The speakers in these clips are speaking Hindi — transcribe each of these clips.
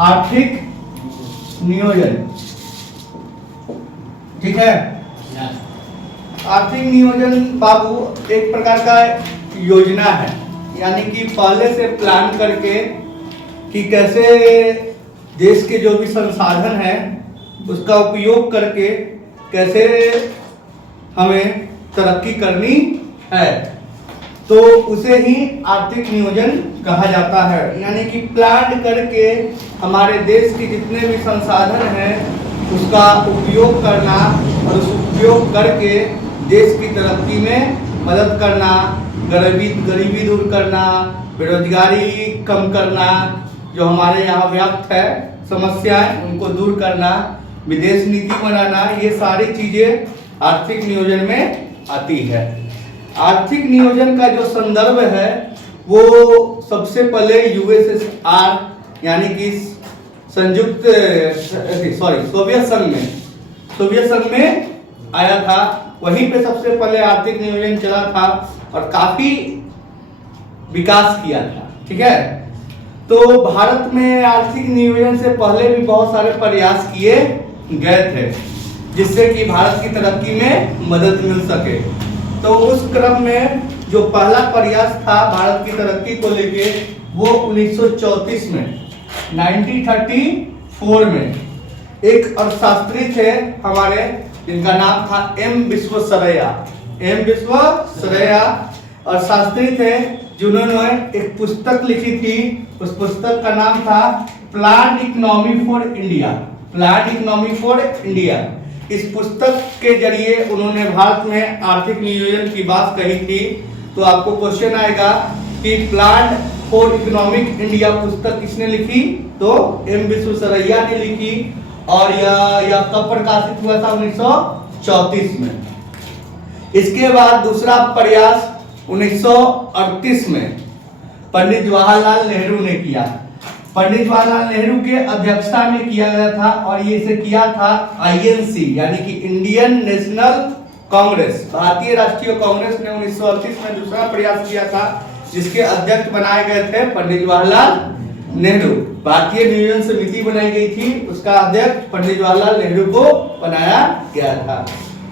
आर्थिक नियोजन, ठीक है। आर्थिक नियोजन बाबू एक प्रकार का योजना है, यानी कि पहले से प्लान करके कि कैसे देश के जो भी संसाधन है उसका उपयोग करके कैसे हमें तरक्की करनी है, तो उसे ही आर्थिक नियोजन कहा जाता है। यानी कि प्लान करके हमारे देश के जितने भी संसाधन हैं उसका उपयोग करना और उस उपयोग करके देश की तरक्की में मदद करना, गरीबी दूर करना, बेरोजगारी कम करना, जो हमारे यहाँ व्याप्त है समस्याएं उनको दूर करना, विदेश नीति बनाना, ये सारी चीजें आर्थिक नियोजन में आती है। आर्थिक नियोजन का जो संदर्भ है वो सबसे पहले यूएसएसआर यानी कि सोवियत संघ में आया था। वहीं पे सबसे पहले आर्थिक नियोजन चला था और काफी विकास किया था, ठीक है। तो भारत में आर्थिक नियोजन से पहले भी बहुत सारे प्रयास किए गए थे जिससे कि भारत की तरक्की में मदद मिल सके। तो उस क्रम में जो पहला प्रयास था भारत की तरक्की को लेके वो 1934 में 1934 में एक अर्थशास्त्री थे हमारे, जिनका नाम था एम विश्वेश्वरैया अर्थशास्त्री थे, जिन्होंने एक पुस्तक लिखी थी। उस पुस्तक का नाम था प्लान इकोनॉमी फॉर इंडिया। इस पुस्तक के जरिए उन्होंने भारत में आर्थिक नियोजन की बात कही थी। तो आपको क्वेश्चन आएगा कि प्लान फॉर इकोनॉमिक इंडिया पुस्तक किसने लिखी? तो एम विश्वेश्वरैया ने लिखी और यह कब प्रकाशित हुआ था? 1934 में। इसके बाद दूसरा प्रयास 1938 में पंडित जवाहरलाल नेहरू ने किया। पंडित जवाहरलाल नेहरू के अध्यक्षता में किया गया था और ये इसे किया था आईएनसी यानी कि इंडियन नेशनल कांग्रेस, भारतीय राष्ट्रीय कांग्रेस ने 1938 में दूसरा प्रयास किया था, जिसके अध्यक्ष बनाए गए थे पंडित जवाहरलाल नेहरू। भारतीय नियोजन समिति बनाई गई थी, उसका अध्यक्ष पंडित जवाहरलाल नेहरू को बनाया गया था।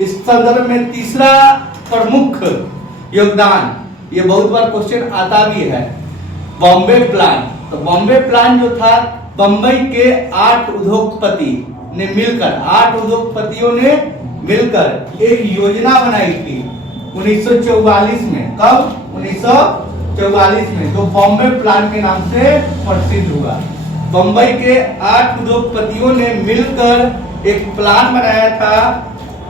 इस संदर्भ में तीसरा प्रमुख योगदान, ये बहुत बार क्वेश्चन आता भी है, बॉम्बे प्लान। तो बॉम्बे प्लान जो था, बंबई के 8 उद्योगपति ने मिलकर, 8 उद्योगपतियों ने मिलकर एक योजना बनाई थी 1944 में। कब? 1944 में, तो बॉम्बे प्लान के नाम से प्रसिद्ध हुआ। बंबई के 8 उद्योगपतियों ने मिलकर एक प्लान बनाया था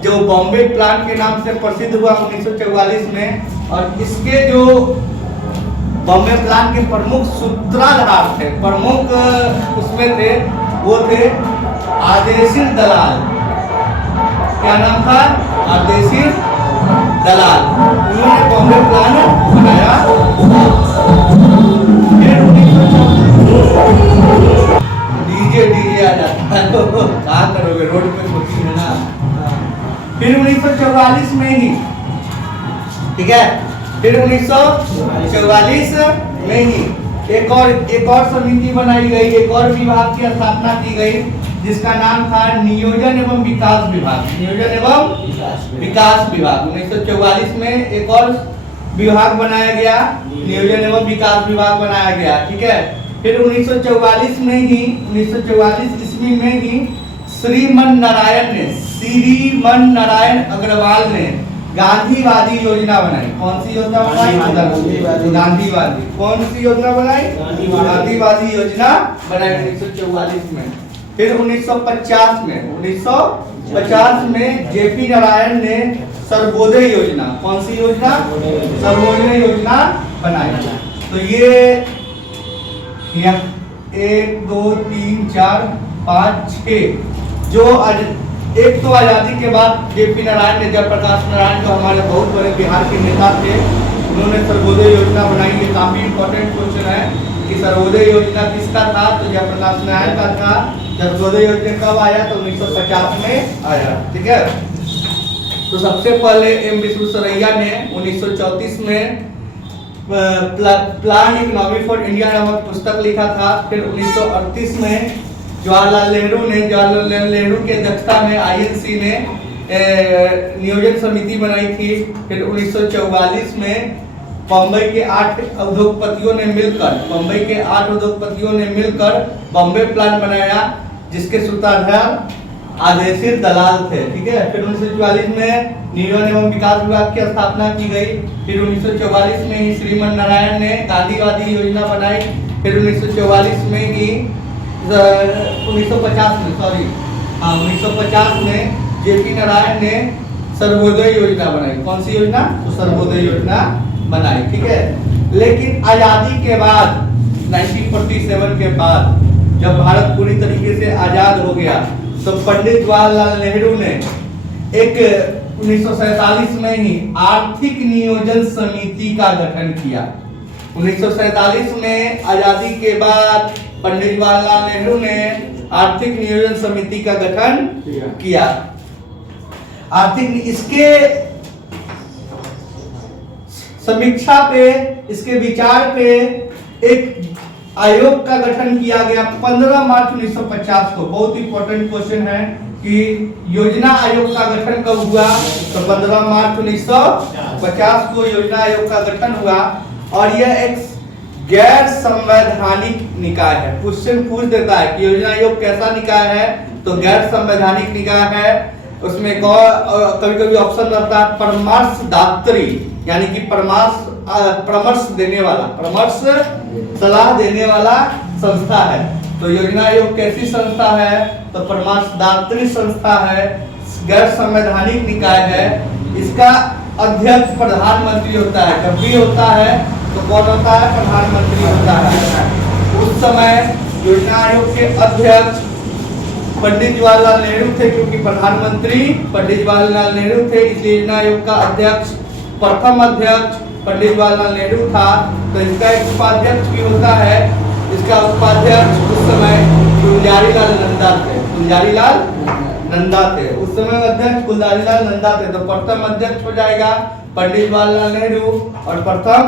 जो बॉम्बे प्लान के नाम से प्रसिद्ध हुआ 1944 में। और इसके जो बॉम्बे प्लान के प्रमुख सूत्रधार थे, प्रमुख उसमें थे, वो थे आदेशिर दलाल। क्या नाम था? आदेशिर दलाल। उन्होंने बॉम्बे प्लान बनाया। डीजे आ जाता है तो क्या करोगे, रोड पे कोचिंग है ना। फिर 1944 में ही, ठीक है, फिर 1944 में ही एक और समिति बनाई गई, एक और विभाग की स्थापना की गई जिसका नाम था नियोजन एवं विकास विभाग। नियोजन एवं विकास विभाग 1944 में एक और विभाग बनाया गया, नियोजन एवं विकास विभाग बनाया गया, ठीक है। फिर 1944 में ही, 1944 ईस्वी में ही श्रीमन नारायण अग्रवाल ने गांधीवादी योजना बनाई। कौन सी योजना बनाई? गांधीवादी। कौन सी योजना बनाई? गांधीवादी योजना बनाई 1944 में। फिर 1950 में जेपी नारायण ने सर्वोदय योजना, कौन सी योजना? सर्वोदय योजना बनाई। तो ये 1 2 3 4 5 6 जो एक तो आजादी के बाद जेपी नारायण ने, जयप्रकाश नारायण जो हमारे बहुत बड़े बिहार के नेता थे, उन्होंने सर्वोदय योजना बनाई। ये काफी इंपॉर्टेंट क्वेश्चन है कि सर्वोदय योजना किसका था? तो जयप्रकाश नारायण का था। सर्वोदय योजना कब आया? तो 1950 में आया, ठीक है। तो सबसे पहले एम विश्वेश्वरैया ने 1934 में प्लान इकोनॉमी फॉर इंडिया नामक पुस्तक लिखा था। फिर 1938 में जवाहरलाल नेहरू की अध्यक्षता में आईएनसी ने नियोजन समिति बनाई थी। फिर 1944 में बम्बई के 8 उद्योगपतियों ने मिलकर बॉम्बे प्लान बनाया, जिसके सूत्रधार आदेशित दलाल थे। ठीक है। फिर 1944 में नियोजन एवं विकास विभाग की स्थापना की गई। फिर 1944 में ही श्रीमन नारायण ने गांधीवादी योजना बनाई। फिर 1944 में ही 1950 में जेपी नारायण ने सर्वोदय योजना बनाई। कौन सी योजना? तो सर्वोदय योजना बनाई। ठीक है। लेकिन आजादी के बाद 1947 के बाद जब भारत पूरी तरीके से आजाद हो गया तो पंडित जवाहरलाल नेहरू ने एक 1947 में ही आर्थिक नियोजन समिति का गठन किया। 1947 में आजादी के बाद पंडित जवाहरलाल नेहरू ने आर्थिक नियोजन समिति का गठन किया। इसके समीक्षा पे, इसके विचार पे एक आयोग का गठन किया गया 15 मार्च 1950 को। बहुत इंपॉर्टेंट क्वेश्चन है कि योजना आयोग का गठन कब हुआ? तो 15 मार्च 1950 को योजना आयोग का गठन हुआ। और यह एक गैर संवैधानिक निकाय है। क्वेश्चन पूछ देता है कि योजना आयोग कैसा निकाय है? तो गैर संवैधानिक निकाय है। उसमें कभी कभी ऑप्शन रहता है परामर्शदात्री, यानी कि परामर्श देने वाला, सलाह देने वाला संस्था है। तो योजना आयोग कैसी संस्था है? तो परामर्शदात्री संस्था है, गैर संवैधानिक निकाय है। इसका अध्यक्ष प्रधानमंत्री होता है। जब भी होता है तो कौन होता है? प्रधानमंत्री होता है। उस समय योजना आयोग के अध्यक्ष पंडित जवाहरलाल नेहरू थे, क्योंकि प्रधानमंत्री पंडित जवाहरलाल नेहरू थे, इसलिए योजना आयोग का अध्यक्ष, प्रथम अध्यक्ष पंडित जवाहरलाल नेहरू था। तो इसका एक उपाध्यक्ष भी होता है। इसका उपाध्यक्ष उस समय गुलजारीलाल नंदा थे। उस समय अध्यक्ष गुलजारीलाल नंदा थे। तो प्रथम अध्यक्ष हो जाएगा पंडित जवाहरलाल नेहरू और प्रथम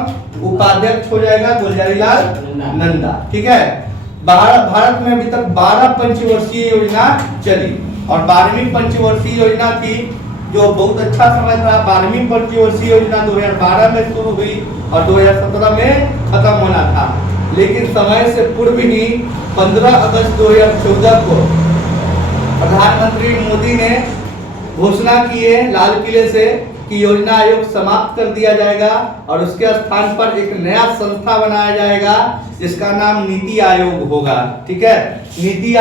उपाध्यक्ष हो जाएगा गुलजारीलाल नंदा। ठीक है। भारत में अभी तक 12 पंचवर्षीय योजना चली और 12वीं पंचवर्षीय योजना थी, जो बहुत अच्छा समय था। 12वीं पंचवर्षीय योजना 2012 में शुरू हुई और 2017 में खत्म होना था। लेकिन समय से पूर्व ही 15 अगस्त 2014 को प्रधानमंत्री मोदी ने घोषणा की है लाल किले से कि योजना आयोग समाप्त कर दिया जाएगा और उसके स्थान पर एक नया संस्था बनाया जाएगा जिसका नाम नीति आयोग होगा। ठीक है। नीति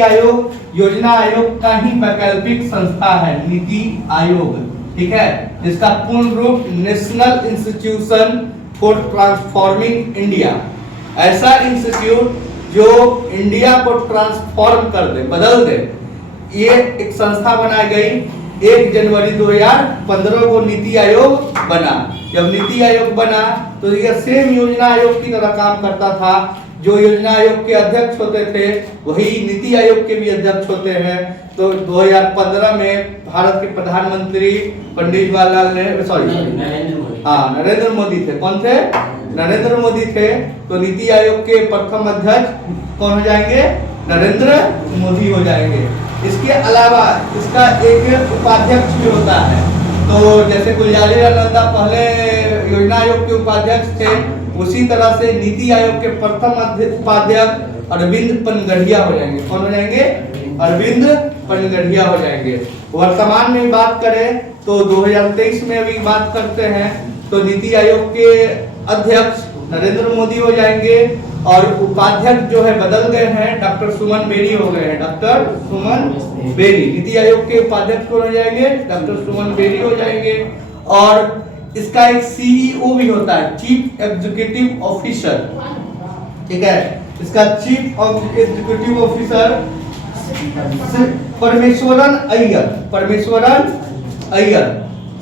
आयोग योजना आयोग का ही वैकल्पिक संस्था है, नीति आयोग। ठीक है। जिसका पूर्ण रूप national institution for transforming India, ऐसा इंस्टीट्यूट जो इंडिया को ट्रांसफॉर्म कर दे, बदल दे, ये एक संस्था बनाई गई। 1 जनवरी 2015 को नीति आयोग बना। जब नीति आयोग बना तो यह सेम योजना आयोग की तरह काम करता था। जो योजना आयोग के अध्यक्ष होते थे वही नीति आयोग के भी अध्यक्ष होते हैं। तो 2015 में भारत के प्रधानमंत्री पंडित जवाहरलाल नरेंद्र मोदी थे। कौन थे? नरेंद्र मोदी थे। तो नीति आयोग के प्रथम अध्यक्ष कौन हो जाएंगे? नरेंद्र मोदी हो जाएंगे। इसके अलावा इसका एक उपाध्यक्ष भी होता है। तो जैसे गुलजारीलाल नंदा पहले योजना आयोग के उपाध्यक्ष थे, उसी तरह से नीति आयोग के प्रथम उपाध्यक्ष अरविंद पनगढ़िया हो जाएंगे। कौन हो जाएंगे? अरविंद पनगढ़िया हो जाएंगे। वर्तमान में बात करें तो 2023 में अभी बात करते हैं तो नीति आयोग के अध्यक्ष नरेंद्र मोदी हो जाएंगे और उपाध्यक्ष जो है बदल गए हैं, डॉक्टर सुमन बेरी हो गए हैं। डॉक्टर सुमन बेरी नीति आयोग के उपाध्यक्ष कौन हो जाएंगे? डॉक्टर सुमन बेरी हो जाएंगे। और इसका एक सीईओ भी होता है, चीफ एग्जीक्यूटिव ऑफिसर। ठीक है। इसका chief executive officer Parameswaran Iyer.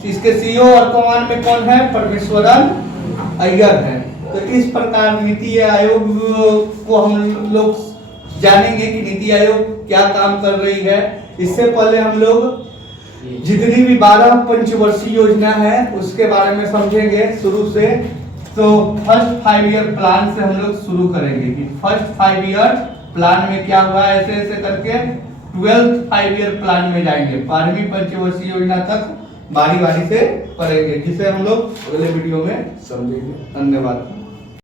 इसके सीईओ वर्तमान में कौन है? परमेश्वरन अय्यर है। तो इस प्रकार नीति आयोग को हम लोग जानेंगे कि नीति आयोग क्या काम कर रही है। इससे पहले हम लोग जितनी भी 12 पंचवर्षीय योजना है उसके बारे में समझेंगे शुरू से। तो फर्स्ट 5 ईयर प्लान से हम लोग शुरू करेंगे कि फर्स्ट 5 ईयर प्लान में क्या हुआ, ऐसे ऐसे करके 12th 5 ईयर प्लान में जाएंगे। 12वीं पंचवर्षीय योजना तक बारी बारी से पढ़ेंगे, जिसे हम लोग अगले वीडियो में समझेंगे। धन्यवाद।